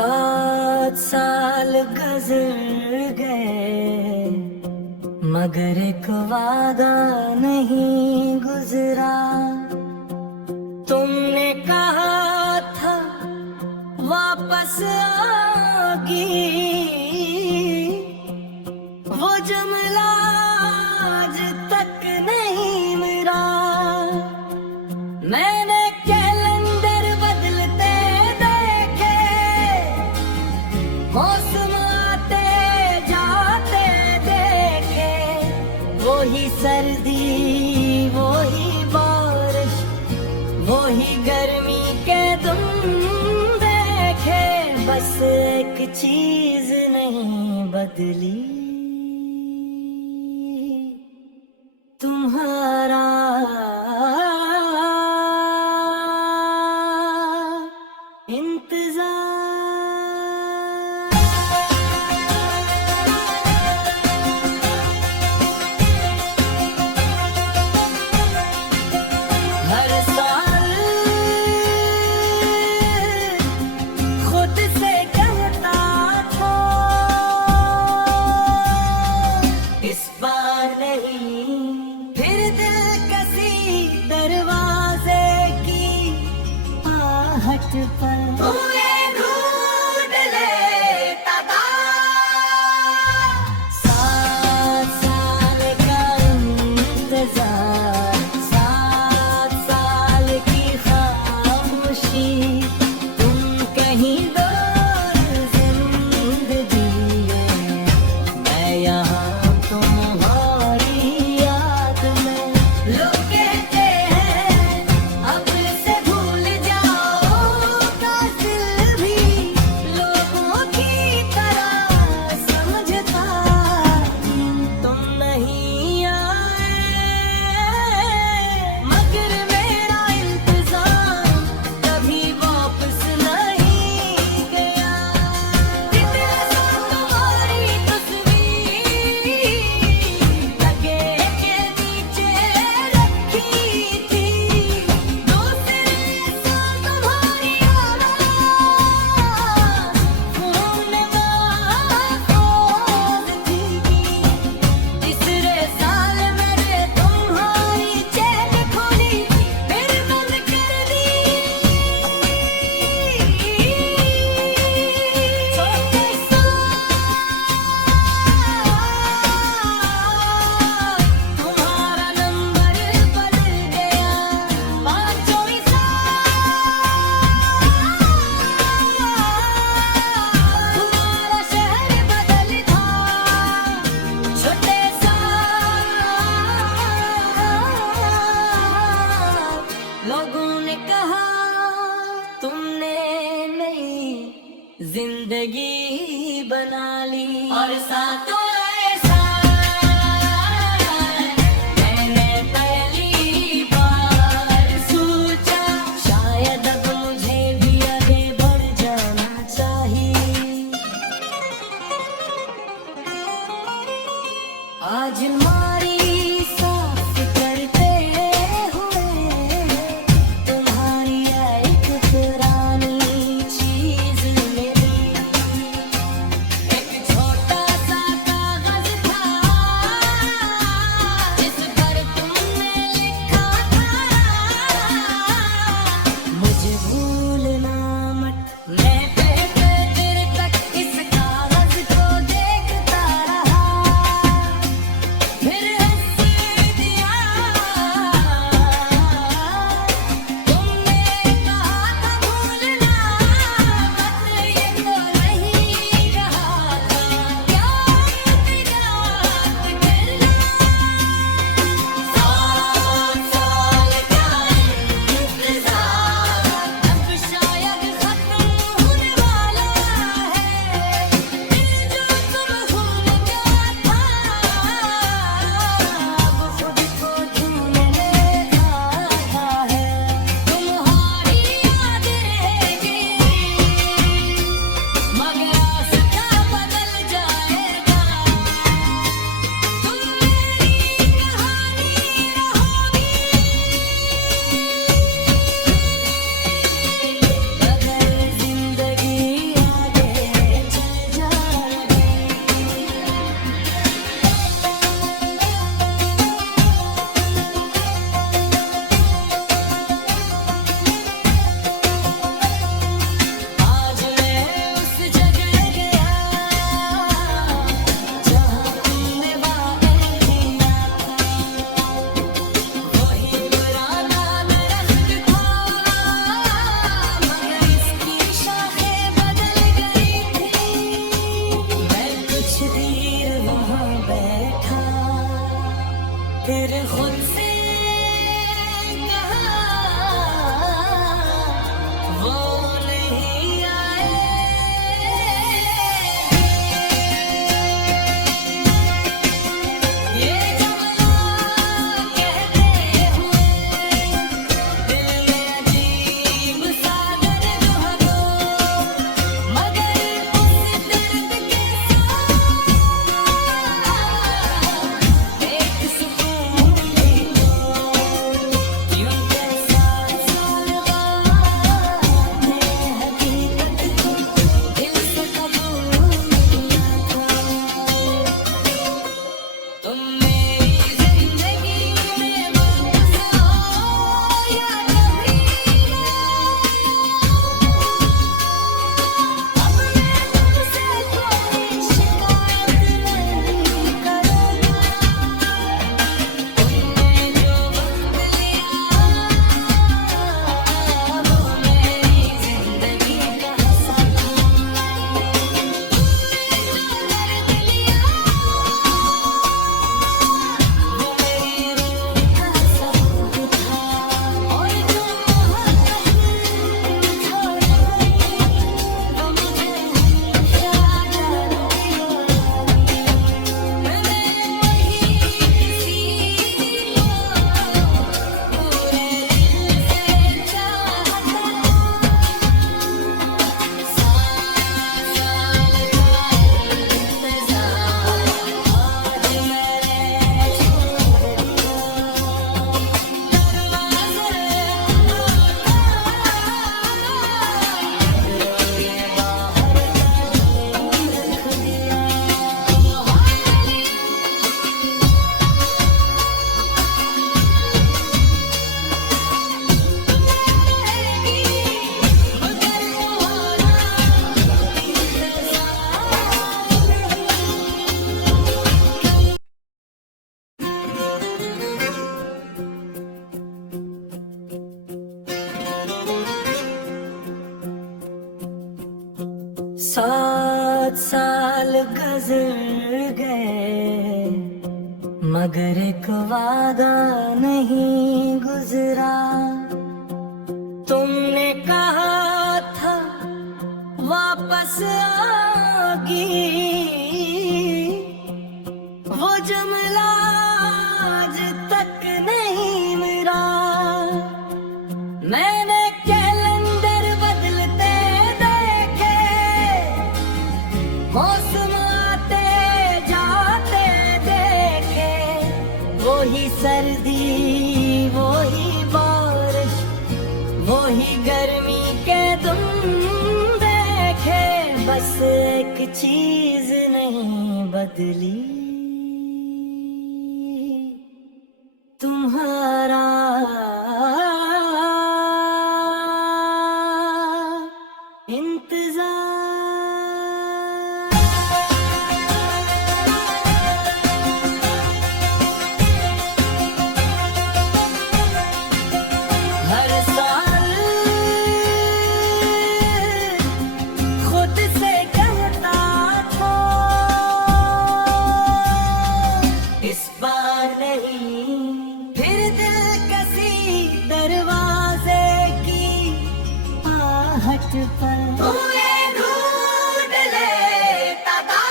7 साल गुजर गए मगर एक वादा नहीं गुजरा। तुमने कहा था वापस आगी, वो जुमला आज तक नहीं मिला। मैंने कैलेंडर बदलते देखे, मौसम आते जाते देखे, वही सर्दी वही बारिश वही गर्मी के तुम देखे। बस एक चीज नहीं बदली, तुम्हारा इंतजार। हर साल खुद से कहता था इस बार नहीं, फिर दिल कसी दरवाजे की आहट पर हुए ढूंढ लेता था। 7 साल का इंतजार, 7 साल की खामोशी, तुम कहीं दूर जिंदगी में, मैं यहाँ तुम्हारी याद में। लोग कहते हैं अब से भूल जाओ, कातिल भी लोगों की तरह समझता। तुम नहीं आए मगर मेरा इंतजार कभी वापस नहीं गया। कितने साल तुम्हारी तस्वीर लगे के नीचे रखी थी, दूसरे साल तुम्हारी आवाज़ फोन महफूज थी। तीसरे साल मैंने तुम्हारी चैन खोली फिर बंद कर दी। छोटे तुम्हारा नंबर बदल गया, पाँचों ही तुम्हारा शहर बदल था। छोटे लोगों ने कहा तुमने नई जिंदगी बना ली, और साथों ऐसा मैंने पहली बार सोचा। शायद अब मुझे भी आगे बढ़ जाना चाहिए। आज हमारी साफ करते हुए तुम्हारी एक पुरानी चीज मिली। एक छोटा सा कागज था जिस पर तुमने लिखा था मुझे भूलना मत। मैं देर तक इस कागज को देखता रहा, फिर साल गुजर गए मगर एक वादा नहीं गुजरा। तुमने कहा था वापस आगी, वो जुमला आज तक नहीं मिला। मैंने कैलेंडर बदलते देखे, मौसम आते जाते देखे, वही सर्दी वही बारिश वही गर्मी के तुम देखे। बस एक चीज नहीं बदली, तुम्हारा इंतजार। हर साल खुद से कहता था इस बार नहीं, फिर दिल कसी दरवाजे की आहट पर तुम्हें ढूंढ लेता था।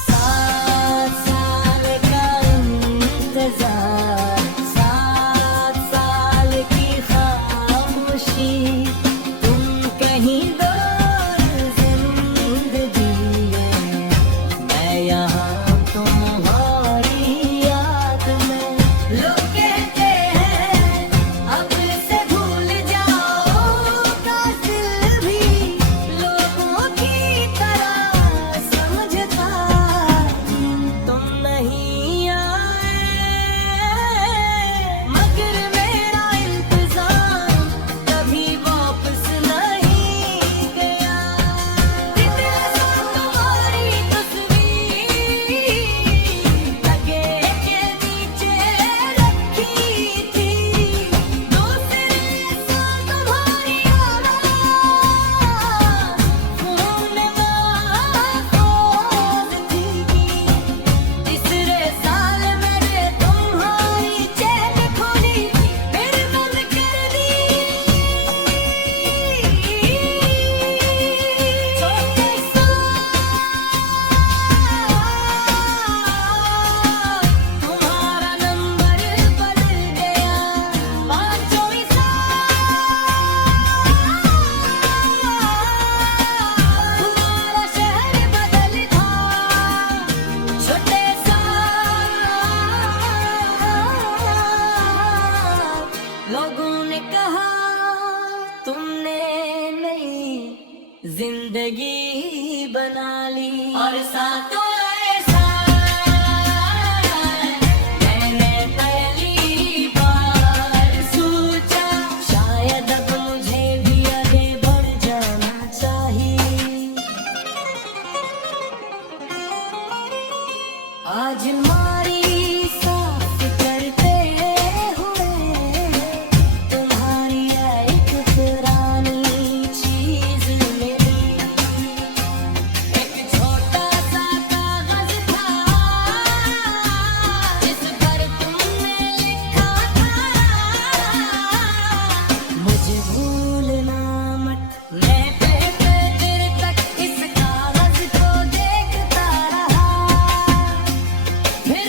7 साल का इंतजार, 7 साल की खामोशी, तुम कहीं दूर जिंदगी में, मैं यहाँ तुम्हारी याद में। लोग कहते हैं अब से भूल जाओ, कातिल भी लोगों की तरह समझता। तुम नहीं आए मगर मेरा इंतजार कभी वापस नहीं गया। दिल सा तुम्हारी तस्वीर लगे के नीचे रखी थी, दूसरे सा तुम्हारी आवाज़ फोन महफूज थी। तीसरे साल मैंने तुम्हारी चैन खोली, फिर बंद कर दी। छोटे सा तुम्हारा नंबर बदल गया, पाँचों ही तुम्हारा शहर बदल था। छोटे सा लोगों ने कहा तुमने नई जिंदगी बना ली, और साथों ऐसा मैंने पहली बार सोचा। शायद अब मुझे भी आगे बढ़ जाना चाहिए। आज मारी साफ करते हुए तुम्हारी एक पुरानी चीज मिली। एक छोटा सा कागज था जिस पर तुमने लिखा था मुझे भूलना मत। मैं देर तक इस कागज को देखता रहा, फिर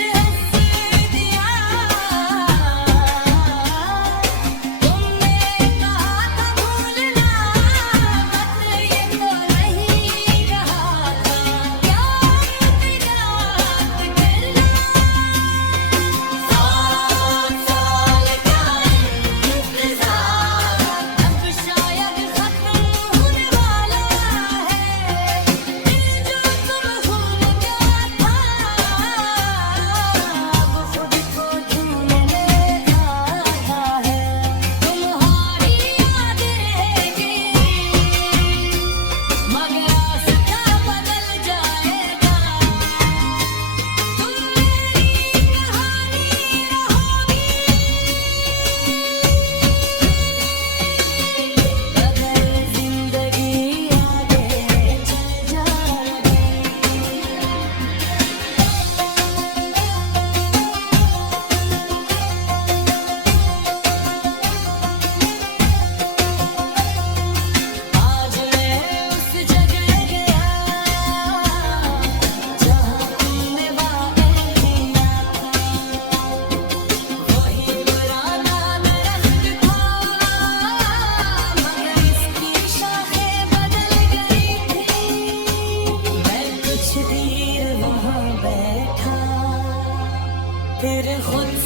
उत्सव